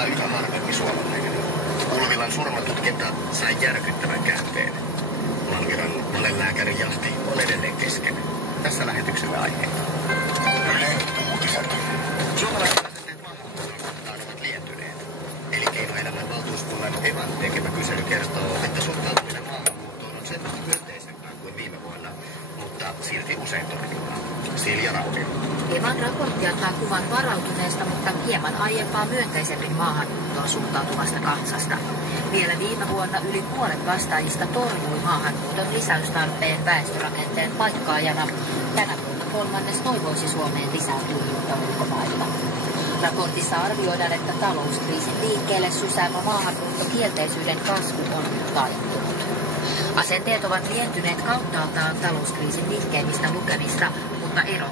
ottaa yhä harvempi suomalainen. Ulvilan surmatutkinta sai järkyttävän käänteen. Valviran valelääkärin jahti on edelleen kesken. Tässä lähetyksemme aiheita. Yle Uutiset. Suomalaiset asenteet maahanmuuttoon ovat lientyneet. Elinkeinoelämän valtuuskunnan EVAn tekemä kysely kertoo, että suhtautuminen maahanmuuttoon on selvästi myönteisempää kuin viime vuonna, mutta silti usein torjutaan. Silja Rautio. EVAn raportti antaa kuvan varautuneesta, mutta hieman aiempaa myönteisemmin maahanmuuttoon suhtautuvasta kansasta. Vielä viime vuonna yli puolet vastaajista torjui maahanmuuton lisäystarpeen väestörakenteen paikkaajana. Tänä vuonna kolmannes toivoisi Suomeen lisää tulijoita ulkomailla. Raportissa arvioidaan, että talouskriisin liikkeelle sysäämä maahanmuuttokielteisyyden kasvu on nyt taittunut. Asenteet ovat lientyneet kauttaaltaan talouskriisin nihkeämistä lukemista, mutta erot